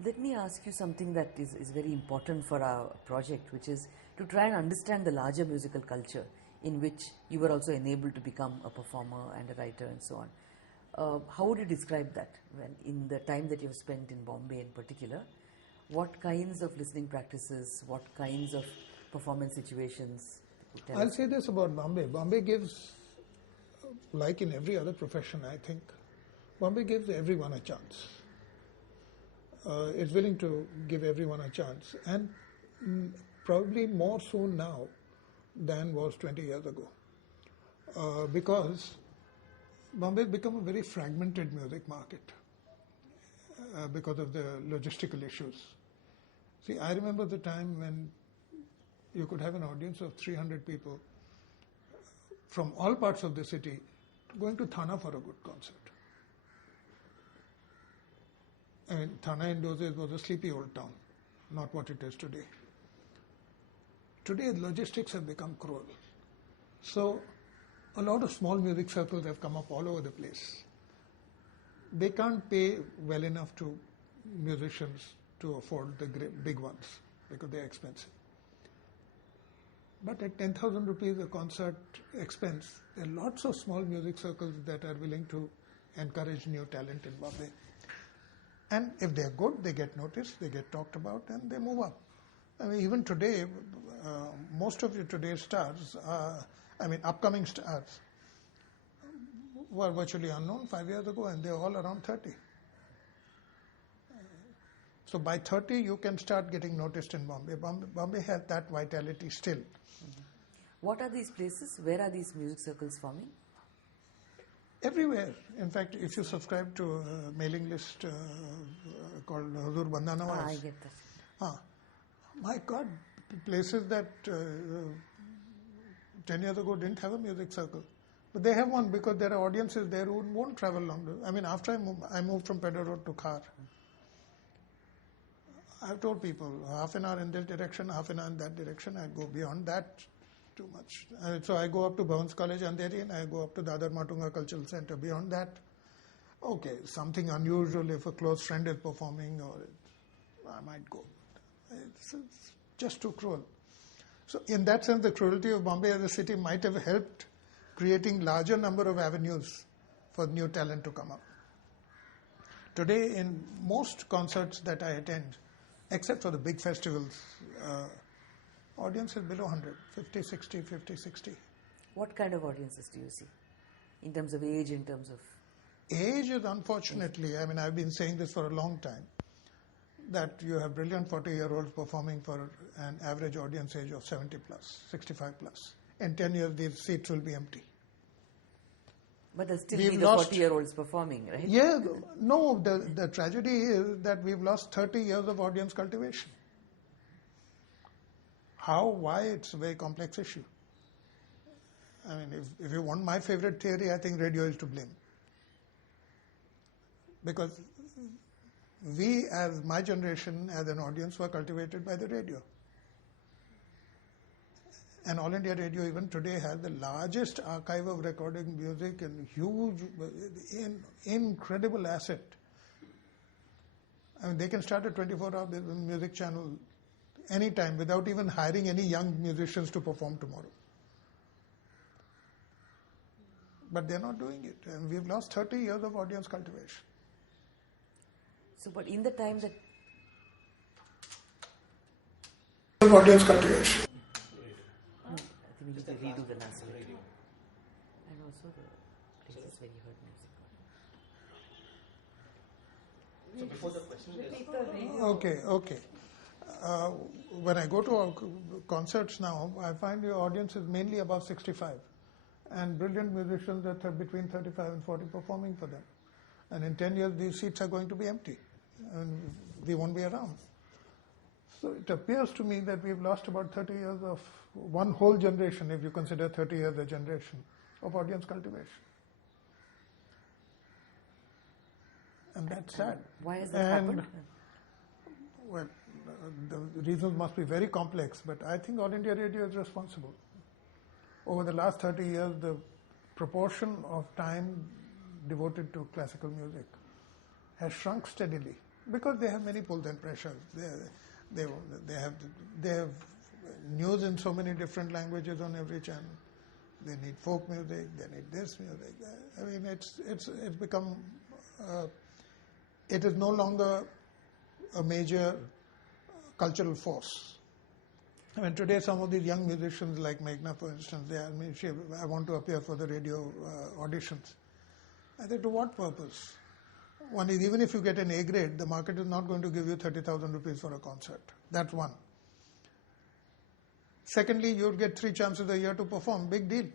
Let me ask you something that is very important for our project, which is to try and understand the larger musical culture in which you were also enabled to become a performer and a writer and so on. How would you describe that in the time that you've spent in Bombay in particular? What kinds of listening practices, what kinds of performance situations? I'll say this about Bombay. Bombay gives, like in every other profession, I think, Bombay gives everyone a chance. It's willing to give everyone a chance, and probably more so now than was 20 years ago, because Bombay has become a very fragmented music market because of the logistical issues. See, I remember the time when you could have an audience of 300 people from all parts of the city going to Thana for a good concert. I mean, Thana in those days was a sleepy old town, not what it is today. Today, logistics have become cruel. So a lot of small music circles have come up all over the place. They can't pay well enough to musicians to afford the big ones because they're expensive. But at 10,000 rupees a concert expense, there are lots of small music circles that are willing to encourage new talent in Bombay. And if they're good, they get noticed, they get talked about, and they move up. I mean, even today, most of your today's stars, upcoming stars, were virtually unknown 5 years ago, and they're all around 30. So by 30, you can start getting noticed in Bombay. Bombay has that vitality still. What are these places? Where are these music circles forming? Everywhere. In fact, if you subscribe to a mailing list called Huzur Bandhanawaz, I get that. My God, places that 10 years ago didn't have a music circle. But they have one because there are audiences there who won't travel long. I mean, after I moved from Pedder Road to Khar, I've told people half an hour in this direction, half an hour in that direction. I go beyond that too much. So I go up to Bhavans College, Andheri, and I go up to Dadar Matunga Cultural Center. Beyond that, okay, something unusual if a close friend is performing, or I might go. It's just too cruel. So in that sense, the cruelty of Bombay as a city might have helped creating larger number of avenues for new talent to come up. Today, in most concerts that I attend, except for the big festivals, audience is below 100, 50, 60, 50, 60. What kind of audiences do you see? In terms of age, in terms of... Age is unfortunately, I mean, I've been saying this for a long time, that you have brilliant 40-year-olds performing for an average audience age of 70 plus, 65 plus. In 10 years, these seats will be empty. But there'll still be the 40-year-olds performing, right? Yeah, no, the tragedy is that we've lost 30 years of audience cultivation. How, why, it's a very complex issue. I mean, if you want my favorite theory, I think radio is to blame. Because we, as my generation, as an audience, were cultivated by the radio. And All India Radio even today has the largest archive of recording music and huge, incredible asset. I mean, they can start a 24-hour music channel anytime without even hiring any young musicians to perform tomorrow. But they're not doing it. And we've lost 30 years of audience cultivation. So, but in the time that... Audience cultivation. I think we need to redo the last bit. And also the places where you heard music. So before the question is... Okay. When I go to concerts now, I find the audience is mainly above 65. And brilliant musicians that are between 35 and 40 performing for them. And in 10 years, these seats are going to be empty. And we won't be around. So it appears to me that we've lost about 30 years of one whole generation, if you consider 30 years a generation, of audience cultivation. And that's sad. Why has that happened? Well, the reasons must be very complex, but I think All India Radio is responsible. Over the last 30 years, the proportion of time devoted to classical music has shrunk steadily because they have many pulls and pressures. They have news in so many different languages on every channel. They need folk music. They need this music. I mean, it's become. It is no longer a major cultural force. I mean, today some of these young musicians like Meghna, for instance, I want to appear for the radio auditions. I said, to what purpose? One is, even if you get an A grade, the market is not going to give you 30,000 rupees for a concert. That's one. Secondly, you'll get 3 chances a year to perform. Big deal.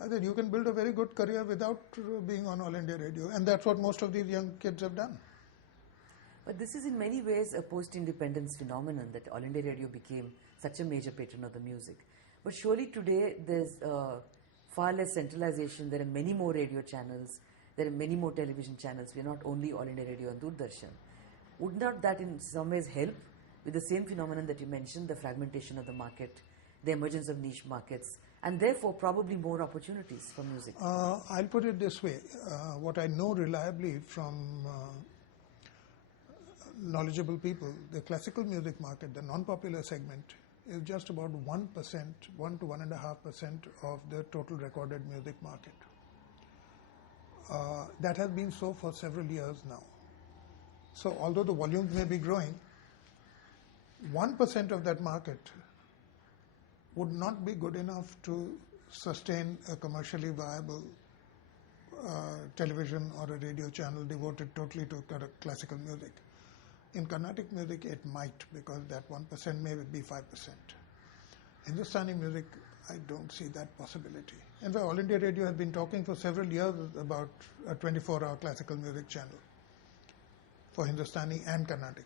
I said, you can build a very good career without being on All India Radio. And that's what most of these young kids have done. But this is in many ways a post-independence phenomenon that All India Radio became such a major patron of the music. But surely today there's far less centralization. There are many more radio channels. There are many more television channels. We are not only All India Radio and Doordarshan. Would not that in some ways help with the same phenomenon that you mentioned, the fragmentation of the market, the emergence of niche markets, and therefore probably more opportunities for music. I'll put it this way. What I know reliably from knowledgeable people, the classical music market, the non-popular segment, is just about 1%, 1 to 1.5% of the total recorded music market. That has been so for several years now. So although the volumes may be growing, 1% of that market would not be good enough to sustain a commercially viable television or a radio channel devoted totally to classical music. In Carnatic music, it might, because that 1% may be 5%. Hindustani music, I don't see that possibility. In fact, All India Radio has been talking for several years about a 24-hour classical music channel for Hindustani and Carnatic.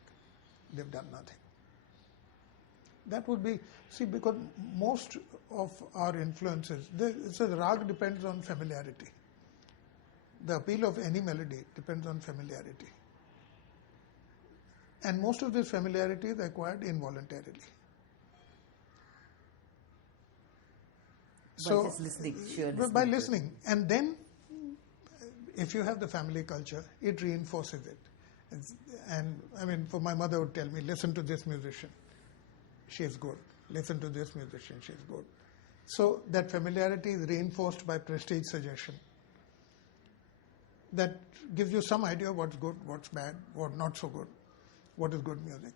They've done nothing. That would be, because most of our influences, the rag depends on familiarity. The appeal of any melody depends on familiarity. And most of this familiarity is acquired involuntarily. By just listening, sheer listening. By listening. And then, if you have the family culture, it reinforces it. And I mean, for my mother would tell me, listen to this musician, she's good. Listen to this musician, she's good. So that familiarity is reinforced by prestige suggestion. That gives you some idea what's good, what's bad, what not so good, what is good music.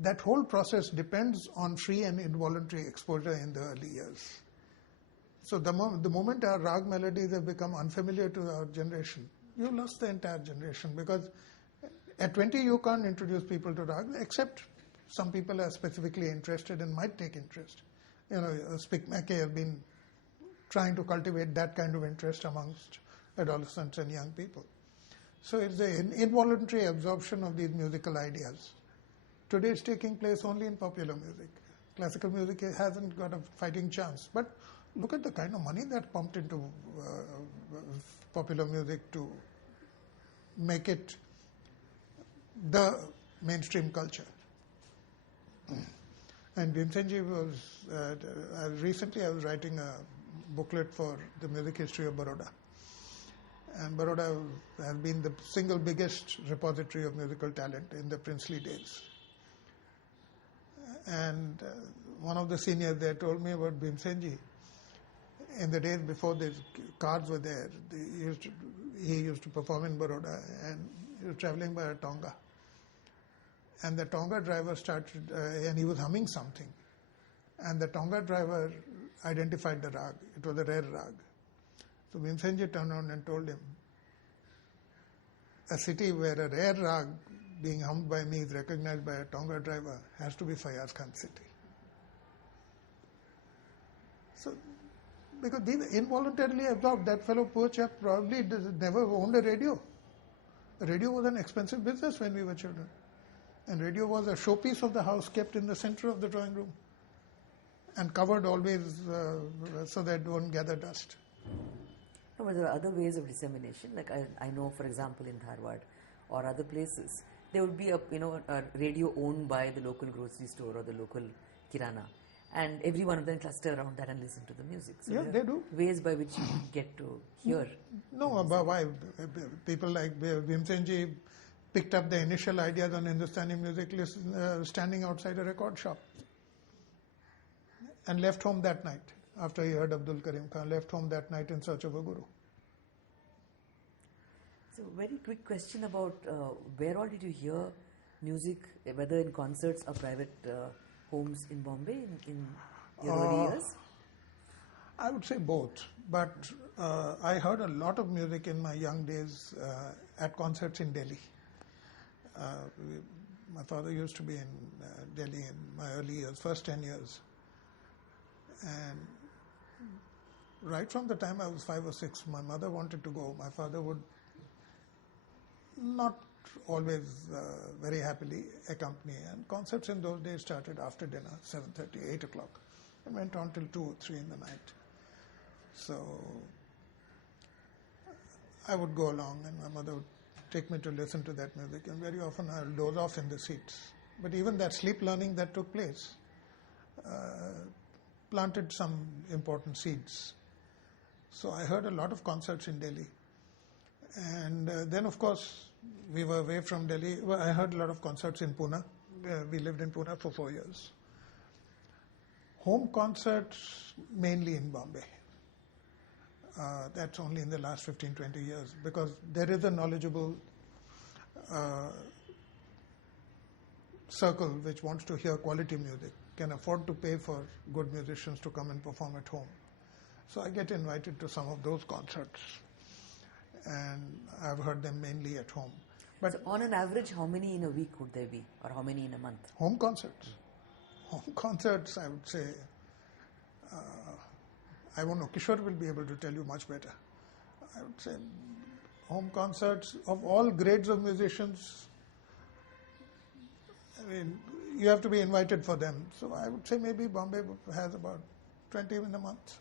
That whole process depends on free and involuntary exposure in the early years. So the moment our rag melodies have become unfamiliar to our generation, you lost the entire generation, because at 20 you can't introduce people to rag, except some people are specifically interested and might take interest. Spik Mackey has been trying to cultivate that kind of interest amongst adolescents and young people. So it's the involuntary absorption of these musical ideas. Today it's taking place only in popular music. Classical music hasn't got a fighting chance. But look at the kind of money that's pumped into popular music to make it the mainstream culture. And Bhimsenji was, recently I was writing a booklet for the music history of Baroda. And Baroda has been the single biggest repository of musical talent in the princely days. And one of the seniors there told me about Bhimsenji. In the days before these cars were there, he used to perform in Baroda, and he was traveling by a Tonga. And the Tonga driver started, and he was humming something. And the Tonga driver identified the rag. It was a rare rag. So Bhimsenji turned around and told him, a city where a rare rag being hummed by me is recognized by a Tonga driver has to be Fayaz Khan city. So, because these involuntarily absorbed, that fellow poor chap probably never owned a radio. A radio was an expensive business when we were children. And radio was a showpiece of the house kept in the center of the drawing room and covered always so that it won't gather dust. No, but there are other ways of dissemination. Like I know, for example, in Dharwad or other places, there would be a radio owned by the local grocery store or the local kirana, and every one of them cluster around that and listen to the music. So yeah, they do. Ways by which you get to hear. No, but why? People like Bhimsenji picked up the initial ideas on Hindustani music standing outside a record shop and left home that night. After he heard Abdul Karim Khan, left home that night in search of a guru. So, very quick question about where all did you hear music, whether in concerts or private homes in Bombay in your early years? I would say both, but I heard a lot of music in my young days at concerts in Delhi. My father used to be in Delhi in my early years, first 10 years. And right from the time I was 5 or 6, my mother wanted to go. My father would not always very happily accompany. And concerts in those days started after dinner, 7:30, 8 o'clock, and went on till 2 or 3 in the night. So I would go along, and my mother would take me to listen to that music, and very often I would doze off in the seats. But even that sleep learning that took place, planted some important seeds. So I heard a lot of concerts in Delhi. And then, of course, we were away from Delhi. Well, I heard a lot of concerts in Pune. We lived in Pune for 4 years. Home concerts mainly in Bombay. That's only in the last 15, 20 years, because there is a knowledgeable circle which wants to hear quality music, can afford to pay for good musicians to come and perform at home. So I get invited to some of those concerts, and I've heard them mainly at home. But so on an average, how many in a week would there be, or how many in a month? Home concerts? Home concerts, I would say, I don't know, Kishore will be able to tell you much better. I would say home concerts of all grades of musicians, I mean, you have to be invited for them. So I would say maybe Bombay has about 20 in a month.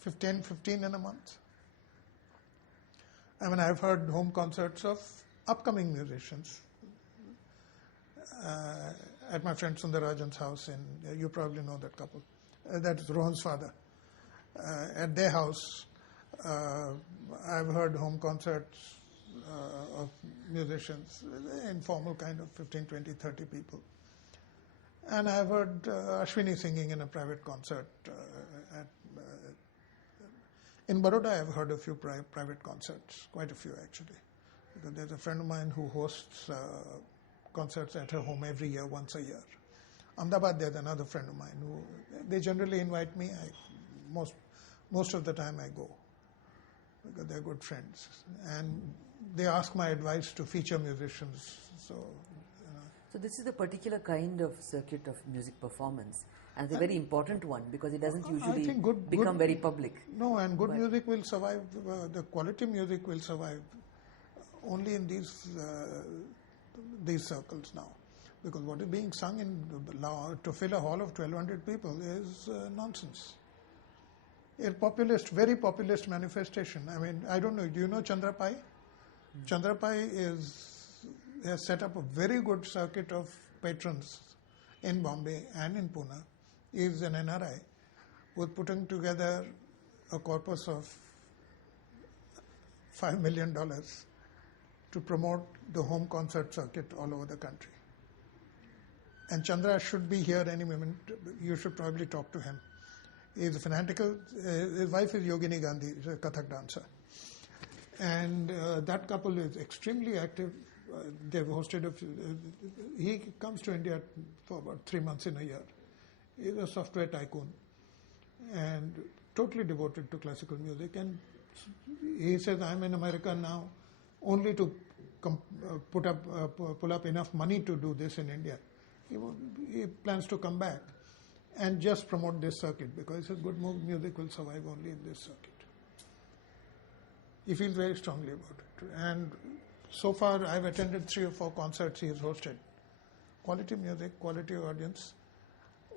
15 in a month. I mean, I've heard home concerts of upcoming musicians. At my friend Sundar Rajan's house, you probably know that couple. That's Rohan's father. At their house, I've heard home concerts of musicians, informal kind of 15, 20, 30 people. And I've heard Ashwini singing in a private concert. In Baroda, I've heard a few private concerts, quite a few actually. Because there's a friend of mine who hosts concerts at her home every year, once a year. Ahmedabad, there's another friend of mine who, they generally invite me. Most of the time I go, because they're good friends. And they ask my advice to feature musicians. So this is a particular kind of circuit of music performance, and it's a very important one because it doesn't usually become very public. No, and good music will survive, the quality music will survive only in these circles now. Because what is being sung to fill a hall of 1,200 people is nonsense. A populist, very populist manifestation. I mean, I don't know, do you know Chandra Pai? Chandra Pai has set up a very good circuit of patrons in Bombay and in Pune. He is an NRI who's putting together a corpus of $5 million to promote the home concert circuit all over the country. And Chandra should be here any moment. You should probably talk to him. He is a fanatical. His wife is Yogini Gandhi, a Kathak dancer. And that couple is extremely active. They've hosted he comes to India for about 3 months in a year. He's a software tycoon and totally devoted to classical music. And he says, I'm in America now only to pull up enough money to do this in India. He plans to come back and just promote this circuit, because he says good music will survive only in this circuit. He feels very strongly about it. And so far, I've attended 3 or 4 concerts he has hosted. Quality music, quality audience.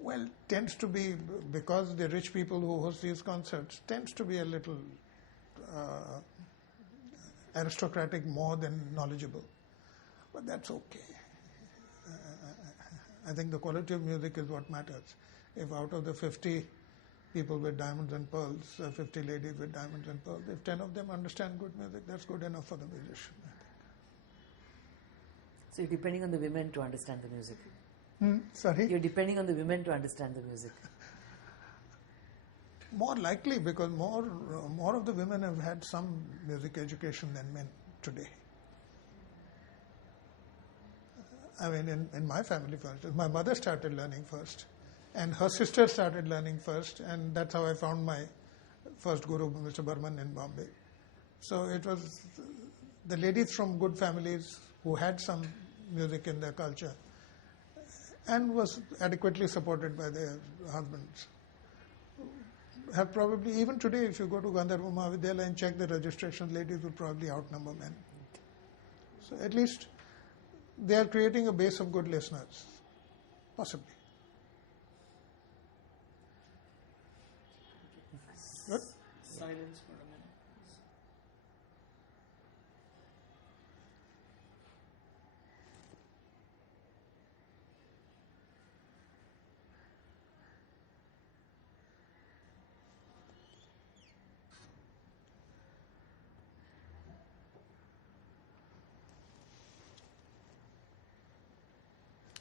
Well, tends to be, because the rich people who host these concerts tends to be a little aristocratic more than knowledgeable. But that's okay. I think the quality of music is what matters. If out of the 50 people with diamonds and pearls, 50 ladies with diamonds and pearls, if 10 of them understand good music, that's good enough for the musician, I think. So you're depending on the women to understand the music? Sorry? You're depending on the women to understand the music? More likely, because more of the women have had some music education than men today. I mean, in my family, for instance, my mother started learning first, and her sister started learning first, and that's how I found my first guru, Mr. Burman, in Bombay. So it was the ladies from good families who had some music in their culture and was adequately supported by their husbands. Have probably, even today, if you go to Gandharva Mahavidyalaya and check the registration, ladies would probably outnumber men. So at least they are creating a base of good listeners, possibly. Good? Silence for a minute.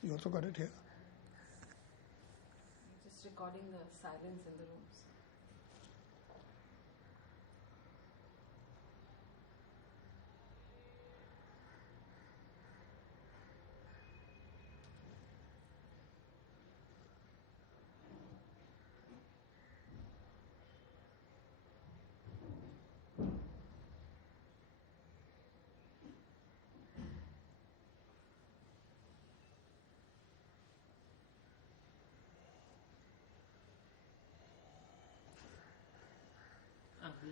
You also got it here? Just recording the silence in the rooms.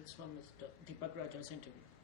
This from Mr. Deepak Raja's interview.